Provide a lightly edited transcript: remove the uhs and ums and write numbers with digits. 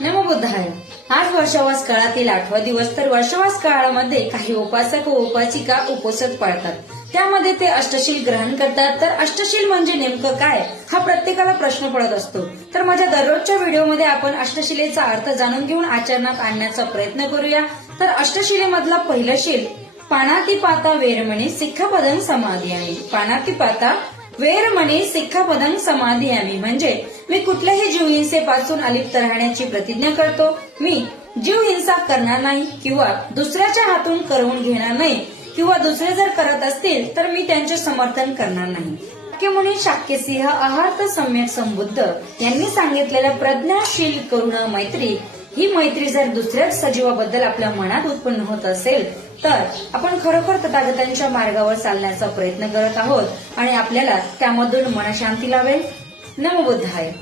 नमो बुद्धाय. आज वर्षावास काळातील 8वा दिवस. तर वर्षावास काळामध्ये काही उपासक व उपासिका उपवास पाळतात. त्यामध्ये ते अष्टशील ग्रहण करतात. तर अष्टशील म्हणजे नेमकं काय, हा प्रत्येकाला प्रश्न पडत असतो. तर माझ्या दररोजच्या व्हिडिओमध्ये आपण अष्टशिलेचा अर्थ जाणून घेऊन आचरणात आणण्याचा प्रयत्न करूया. तर अष्टशिलेमधला पहिलं शील पाणातिपाता वेरमणी सिक्खापदं समादियामी. पाणातिपाता वेरमणी सिक्खापदं समादियामी म्हणजे मी कुठल्याही जीवहिंसेपासून अलिप्त राहण्याची प्रतिज्ञा करतो. मी जीवहिंसा करणार नाही किंवा दुसऱ्याच्या हातून करवून घेणार नाही किंवा दुसरे जर करत असतील तर मी त्यांचे समर्थन करणार नाही. शाक्यमुनी शाक्यसिंह आहार्त सम्यक संबुद्ध यांनी सांगितलेल्या प्रज्ञाशील करुण मैत्री, ही मैत्री जर दुसऱ्याच सजीवाबद्दल आपल्या मनात उत्पन्न होत असेल तर आपण खरोखर तथागतांच्या मार्गावर चालण्याचा प्रयत्न करत आहोत आणि आपल्याला त्यामधून मनशांती लाभेल. नमो बुद्धाय.